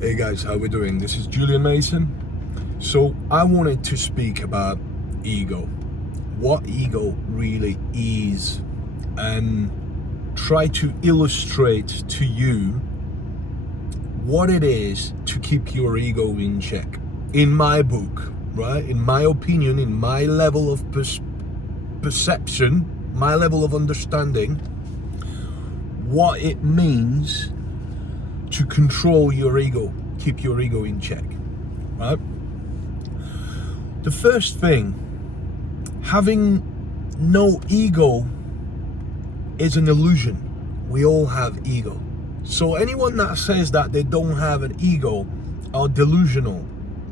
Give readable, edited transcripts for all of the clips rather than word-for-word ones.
Hey guys, how we doing? This is Julien Masson. So I wanted to speak about ego, what ego really is, and try to illustrate to you what it is to keep your ego in check. In my book, right? In my opinion, in my level of perception, my level of understanding, what it means to control your ego, keep your ego in check, right? The first thing, having no ego is an illusion. We all have ego. So anyone that says that they don't have an ego are delusional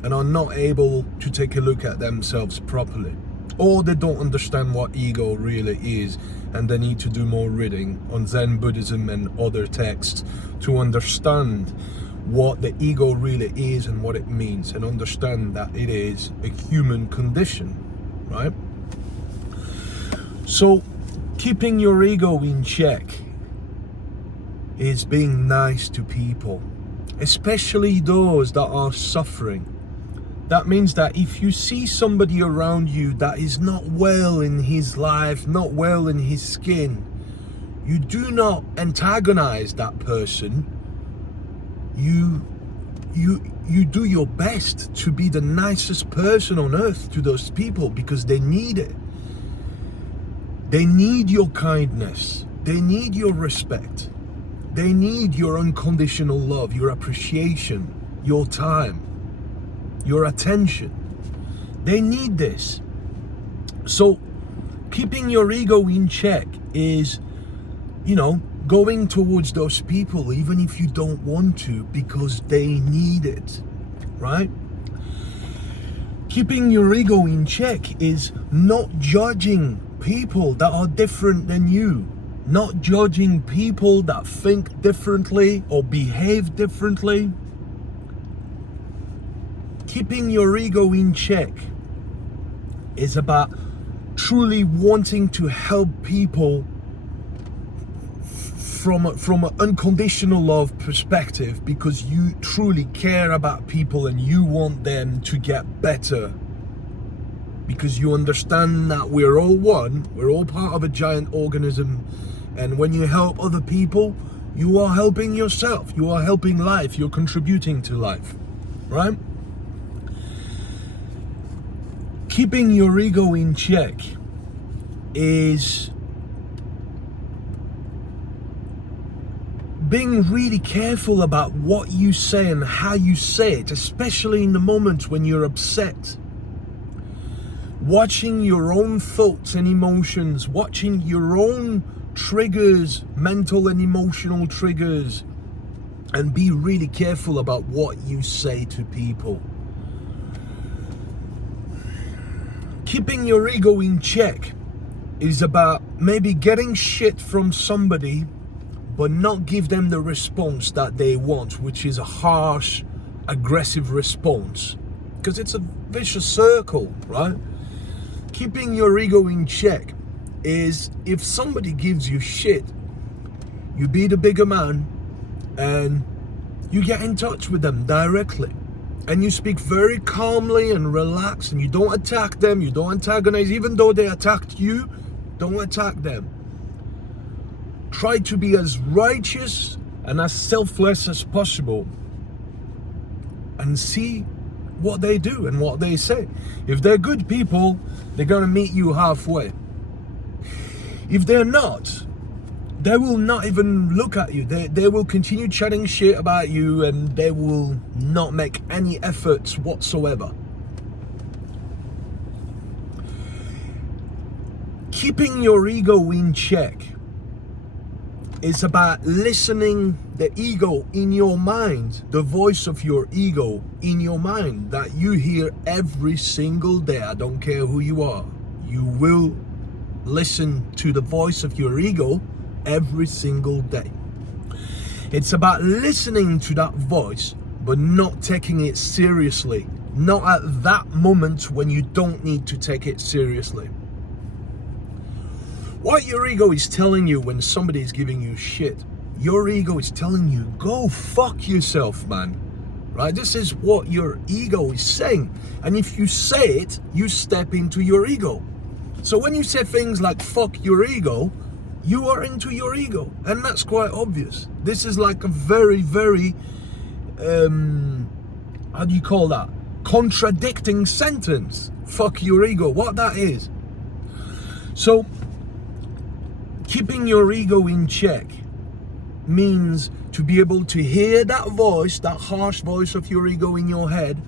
and are not able to take a look at themselves properly. Or they don't understand what ego really is, and they need to do more reading on Zen Buddhism and other texts to understand what the ego really is and what it means, and understand that it is a human condition, right? So keeping your ego in check is being nice to people, especially those that are suffering. That means that if you see somebody around you that is not well in his life, not well in his skin, you do not antagonize that person. You do your best to be the nicest person on earth to those people, because they need it. They need your kindness. They need your respect. They need your unconditional love, your appreciation, your time, your attention. They need this. So keeping your ego in check is, going towards those people even if you don't want to, because they need it, right? Keeping your ego in check is not judging people that are different than you, not judging people that think differently or behave differently. Keeping your ego in check is about truly wanting to help people from an unconditional love perspective, because you truly care about people and you want them to get better, because you understand that we're all one, we're all part of a giant organism, and when you help other people, you are helping yourself, you are helping life, you're contributing to life, right? Keeping your ego in check is being really careful about what you say and how you say it, especially in the moments when you're upset. Watching your own thoughts and emotions, watching your own triggers, mental and emotional triggers, and be really careful about what you say to people. Keeping your ego in check is about maybe getting shit from somebody, but not give them the response that they want, which is a harsh, aggressive response, because it's a vicious circle, right? Keeping your ego in check is, if somebody gives you shit, you be the bigger man and you get in touch with them directly. And you speak very calmly and relaxed, and you don't attack them, you don't antagonize. Even though they attacked you, don't attack them. Try to be as righteous and as selfless as possible, and see what they do and what they say. If they're good people, they're going to meet you halfway. If they're not, they will not even look at you. They will continue chatting shit about you, and they will not make any efforts whatsoever. Keeping your ego in check is about listening the ego in your mind, the voice of your ego in your mind that you hear every single day. I don't care who you are. You will listen to the voice of your ego every single day. It's about listening to that voice, but not taking it seriously. Not at that moment when you don't need to take it seriously. What your ego is telling you when somebody is giving you shit, your ego is telling you, go fuck yourself, man. right? This is what your ego is saying. And if you say it, you step into your ego. So when you say things like fuck your ego, you are into your ego. And that's quite obvious. This is like a very, very, how do you call that? Contradicting sentence. Fuck your ego, what that is. So keeping your ego in check means to be able to hear that voice, that harsh voice of your ego in your head,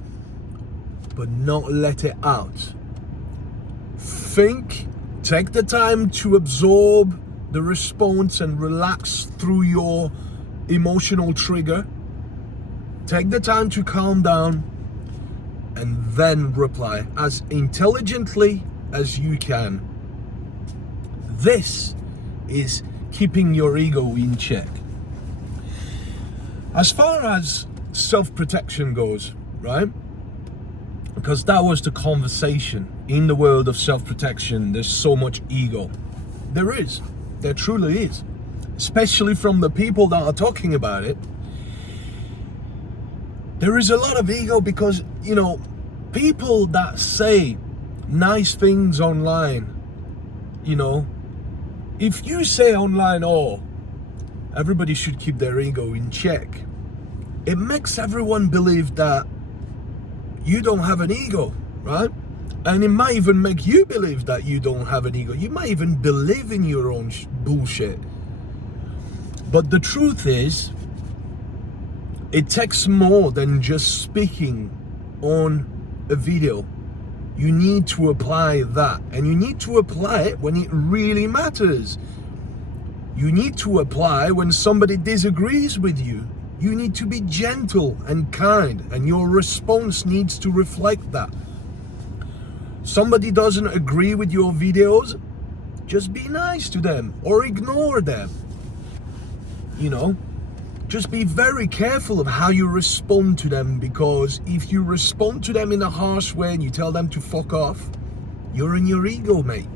but not let it out. Think, take the time to absorb the response and relax through your emotional trigger. Take the time to calm down and then reply as intelligently as you can. This is keeping your ego in check. As far as self-protection goes, right? Because that was the conversation. In the world of self-protection, there's so much ego. There truly is. Especially from the people that are talking about it. There is a lot of ego because, you know, people that say nice things online, you know, if you say online, oh, everybody should keep their ego in check, it makes everyone believe that you don't have an ego, right? And it might even make you believe that you don't have an ego. You might even believe in your own bullshit. But the truth is, it takes more than just speaking on a video. You need to apply that, and you need to apply it when it really matters. You need to apply when somebody disagrees with you. You need to be gentle and kind, and your response needs to reflect that. Somebody doesn't agree with your videos, just be nice to them or ignore them. You know, just be very careful of how you respond to them, because if you respond to them in a harsh way and you tell them to fuck off, you're in your ego, mate.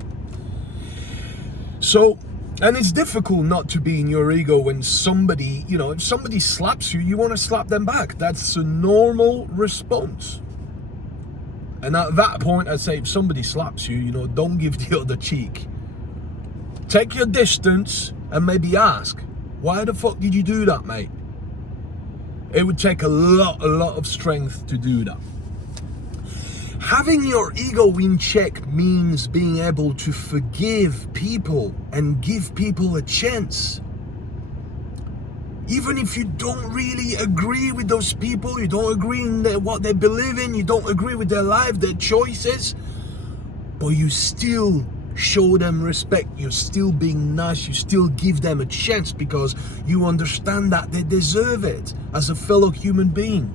So, and it's difficult not to be in your ego when somebody, you know, if somebody slaps you, you want to slap them back. That's a normal response. And at that point, I'd say if somebody slaps you, you know, don't give the other cheek. Take your distance and maybe ask, why the fuck did you do that, mate? It would take a lot of strength to do that. Having your ego in check means being able to forgive people and give people a chance. Even if you don't really agree with those people, you don't agree in what they believe in, you don't agree with their life, their choices, but you still show them respect, you're still being nice, you still give them a chance because you understand that they deserve it as a fellow human being.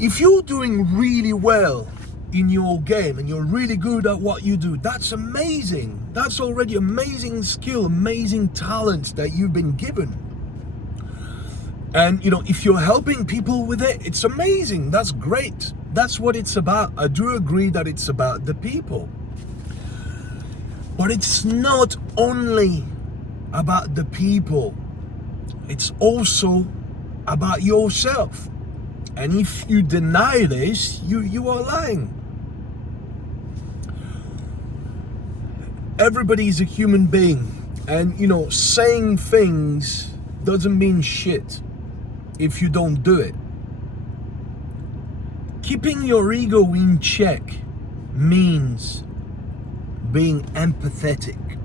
If you're doing really well in your game and you're really good at what you do, that's amazing. That's already amazing skill, amazing talent that you've been given. And you know, if you're helping people with it, it's amazing. That's great. That's what it's about. I do agree that it's about the people. But it's not only about the people. It's also about yourself. And if you deny this, you are lying. Everybody's a human being. And, you know, saying things doesn't mean shit if you don't do it. Keeping your ego in check means being empathetic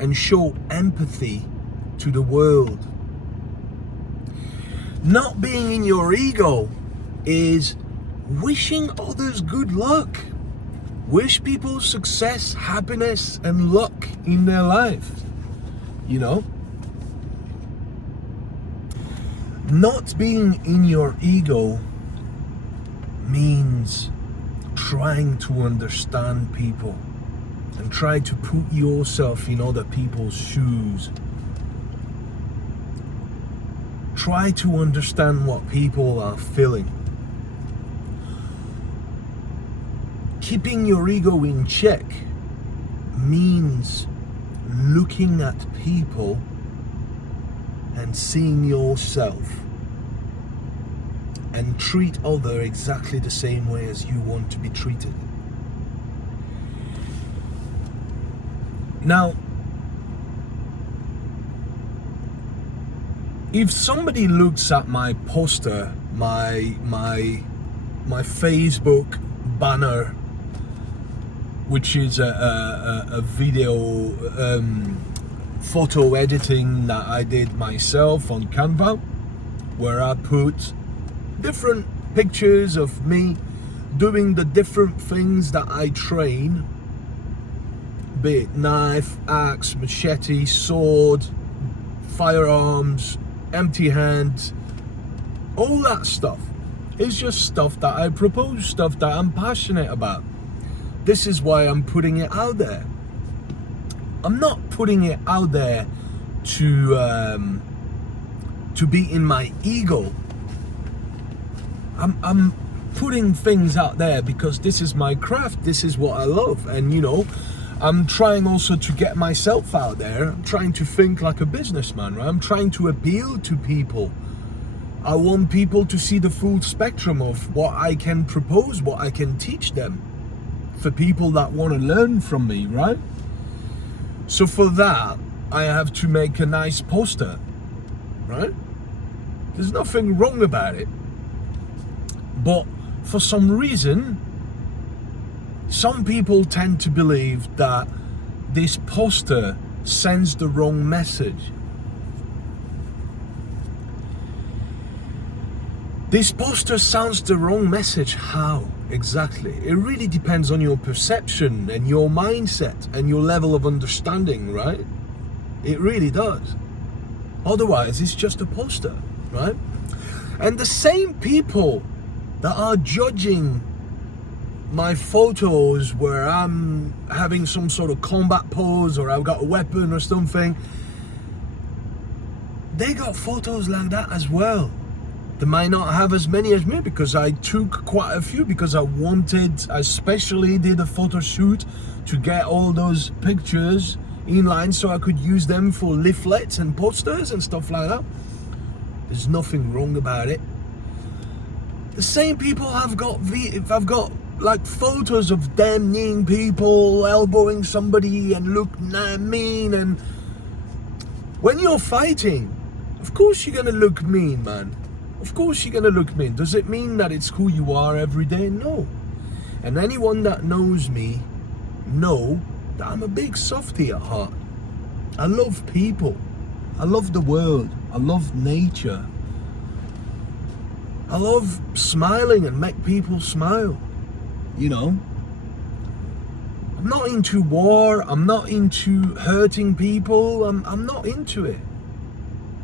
and show empathy to the world. Not being in your ego is wishing others good luck. Wish people success, happiness, and luck in their life. You know? Not being in your ego means trying to understand people and try to put yourself in other people's shoes. Try to understand what people are feeling. Keeping your ego in check means looking at people and seeing yourself. and treat other exactly the same way as you want to be treated. Now, if somebody looks at my poster, my Facebook banner, which is a video photo editing that I did myself on Canva, where I put different pictures of me doing the different things that I train, be it knife, axe, machete, sword, firearms, empty hands, all that stuff. It's just stuff that I propose, stuff that I'm passionate about. This is why I'm putting it out there. I'm not putting it out there to be in my ego. I'm putting things out there because this is my craft. This is what I love, and I'm trying also to get myself out there. I'm trying to think like a businessman, right? I'm trying to appeal to people. I want people to see the full spectrum of what I can propose, what I can teach them, for people that want to learn from me, right? So for that, I have to make a nice poster, right? There's nothing wrong about it. But for some reason, some people tend to believe that this poster sends the wrong message. This poster sounds the wrong message. How exactly? It really depends on your perception and your mindset and your level of understanding, right? It really does. Otherwise, it's just a poster, right? And the same people that are judging my photos where I'm having some sort of combat pose or I've got a weapon or something, they got photos like that as well. They might not have as many as me because I took quite a few, because I especially did a photo shoot to get all those pictures in line so I could use them for leaflets and posters and stuff like that. There's nothing wrong about it. The same people have got like photos of them kneeing people, elbowing somebody and look mean, and when you're fighting, of course you're gonna look mean, man. Of course you're gonna look mean. Does it mean that it's who you are every day? No. And anyone that knows me know that I'm a big softie at heart. I love people. I love the world. I love nature. I love smiling and make people smile. I'm not into war. I'm not into hurting people. I'm not into it.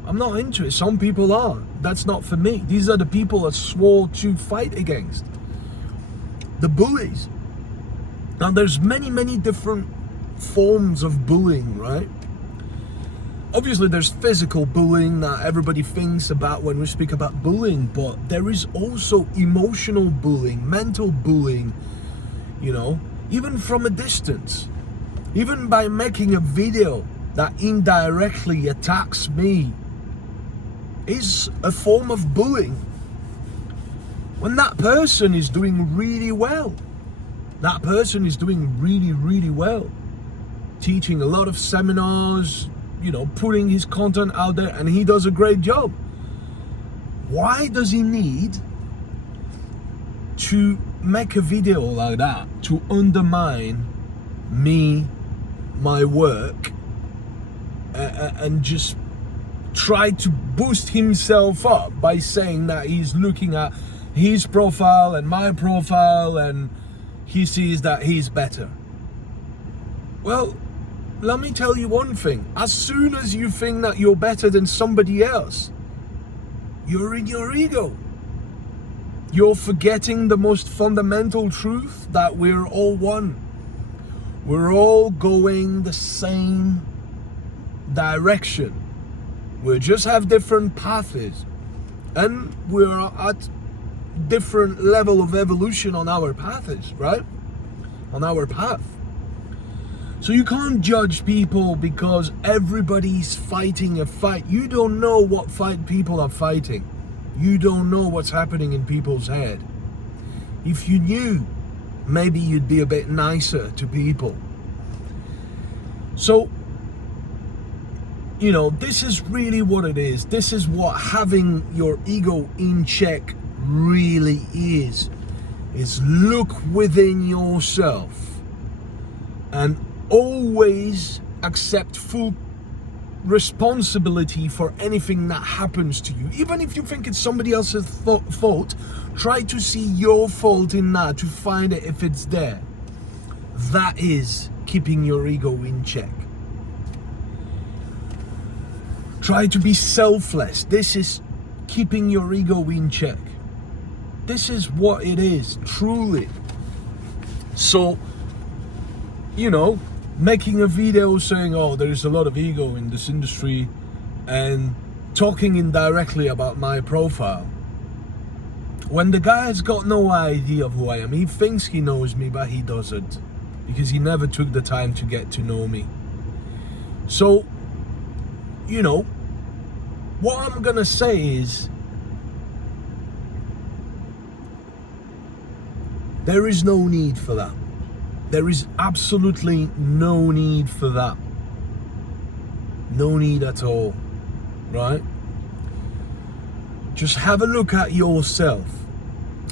I'm not into it. Some people are. That's not for me. These are the people I swore to fight against. The bullies. Now there's many different forms of bullying, right? Obviously there's physical bullying that everybody thinks about when we speak about bullying, but there is also emotional bullying, mental bullying, even from a distance. Even by making a video that indirectly attacks me is a form of bullying. When that person is doing really well, really well, teaching a lot of seminars, putting his content out there, and he does a great job. Why does he need to make a video like that to undermine me, my work, and just try to boost himself up by saying that he's looking at his profile and my profile and he sees that he's better? Well, let me tell you one thing. As soon as you think that you're better than somebody else, you're in your ego. You're forgetting the most fundamental truth, that we're all one. We're all going the same direction. We just have different paths, and we're at different level of evolution on our paths, right? On our path. So you can't judge people because everybody's fighting a fight. You don't know what fight people are fighting. You don't know what's happening in people's head. If you knew, maybe you'd be a bit nicer to people. So, this is really what it is. This is what having your ego in check really is look within yourself and always accept full responsibility for anything that happens to you. Even if you think it's somebody else's fault, try to see your fault in that, to find it if it's there. That is keeping your ego in check. Try to be selfless. This is keeping your ego in check. This is what it is, truly. So, making a video saying, oh, there is a lot of ego in this industry, and talking indirectly about my profile, when the guy has got no idea of who I am. He thinks he knows me, but he doesn't, because he never took the time to get to know me. So, what I'm gonna say is, there is no need for that. There is absolutely no need for that. No need at all, right? Just have a look at yourself.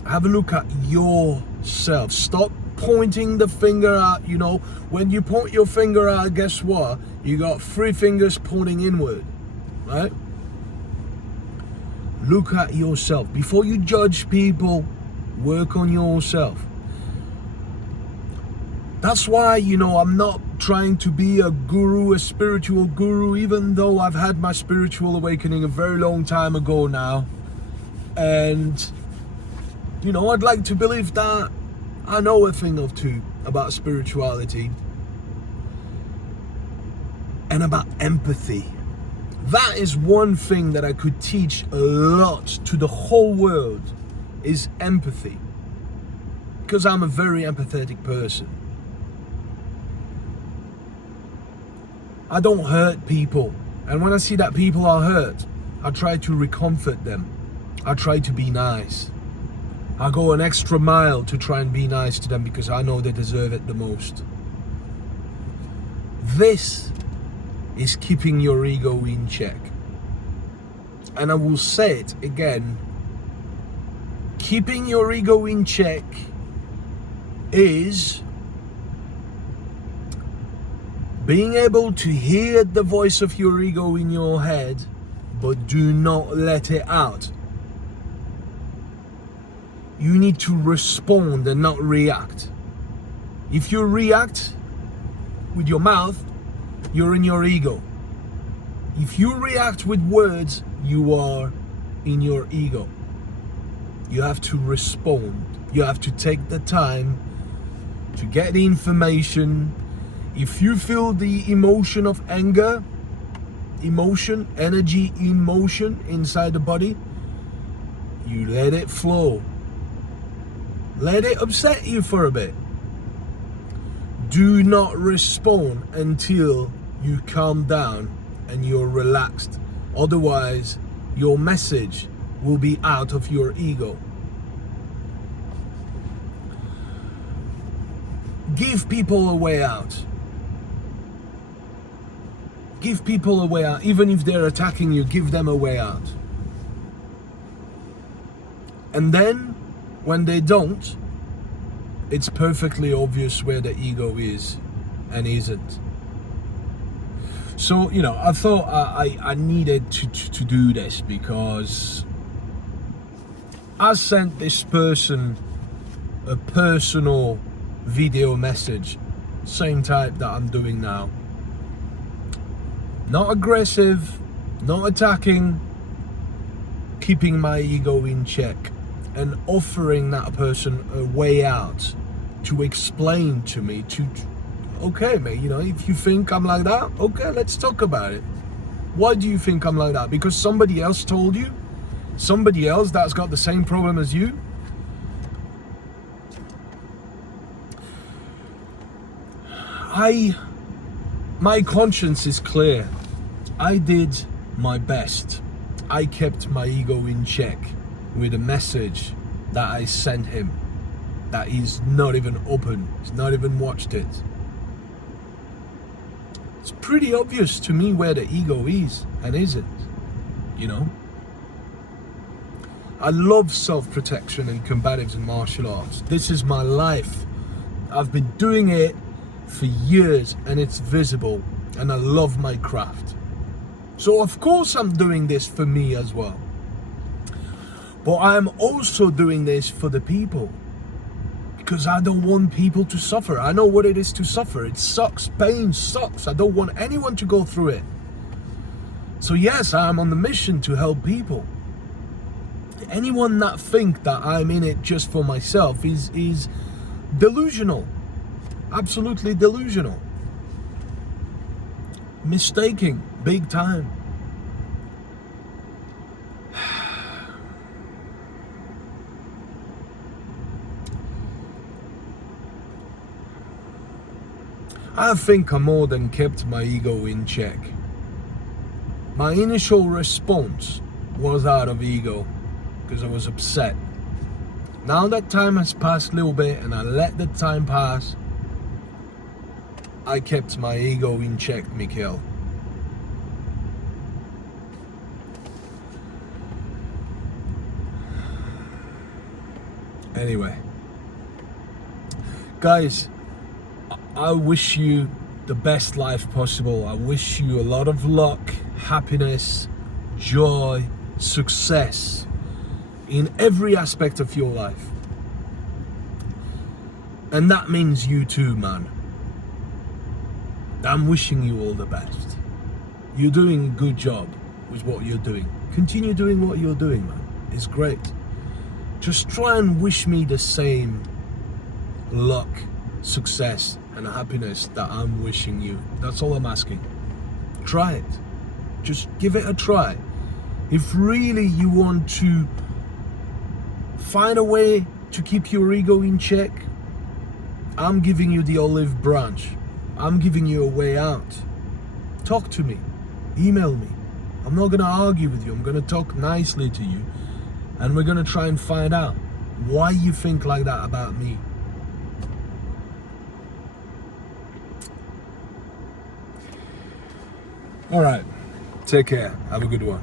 Have a look at yourself. Stop pointing the finger out. When you point your finger out, guess what? You got 3 fingers pointing inward, right? Look at yourself. Before you judge people, work on yourself. That's why, I'm not trying to be a guru, a spiritual guru, even though I've had my spiritual awakening a very long time ago now. And, I'd like to believe that I know a thing or two about spirituality and about empathy. That is one thing that I could teach a lot to the whole world, is empathy. Because I'm a very empathetic person. I don't hurt people. And when I see that people are hurt, I try to recomfort them. I try to be nice. I go an extra mile to try and be nice to them because I know they deserve it the most. This is keeping your ego in check. And I will say it again. Keeping your ego in check is being able to hear the voice of your ego in your head, but do not let it out. You need to respond and not react. If you react with your mouth, you're in your ego. If you react with words, you are in your ego. You have to respond. You have to take the time to get the information. If you feel the emotion of anger, energy in motion inside the body, you let it flow. Let it upset you for a bit. Do not respond until you calm down and you're relaxed. Otherwise, your message will be out of your ego. Give people a way out. Give people a way out. Even if they're attacking you, give them a way out. And then, when they don't, it's perfectly obvious where the ego is and isn't. So, I thought I needed to do this because I sent this person a personal video message, same type that I'm doing now. Not aggressive, not attacking, keeping my ego in check and offering that person a way out to explain to me, okay, mate, if you think I'm like that, okay, let's talk about it. Why do you think I'm like that? Because somebody else told you? Somebody else that's got the same problem as you? My conscience is clear. I did my best. I kept my ego in check with a message that I sent him that he's not even opened, he's not even watched it. It's pretty obvious to me where the ego is and isn't, you know? I love self-protection and combatives and martial arts. This is my life. I've been doing it for years and it's visible, and I love my craft. So of course I'm doing this for me as well. But I'm also doing this for the people, because I don't want people to suffer. I know what it is to suffer. It sucks. Pain sucks. I don't want anyone to go through it. So yes, I'm on the mission to help people. Anyone that think that I'm in it just for myself is delusional. Absolutely delusional. Mistaking, big time. I think I more than kept my ego in check. My initial response was out of ego, because I was upset. Now that time has passed a little bit and I let the time pass, I kept my ego in check, Mikhail. Anyway, guys, I wish you the best life possible. I wish you a lot of luck, happiness, joy, success in every aspect of your life. And that means you too, man. I'm wishing you all the best. You're doing a good job with what you're doing. Continue doing what you're doing, man. It's great. Just try and wish me the same luck, success, and happiness that I'm wishing you. That's all I'm asking. Try it. Just give it a try. If really you want to find a way to keep your ego in check, I'm giving you the olive branch. I'm giving you a way out. Talk to me. Email me. I'm not going to argue with you. I'm going to talk nicely to you. And we're going to try and find out why you think like that about me. All right. Take care. Have a good one.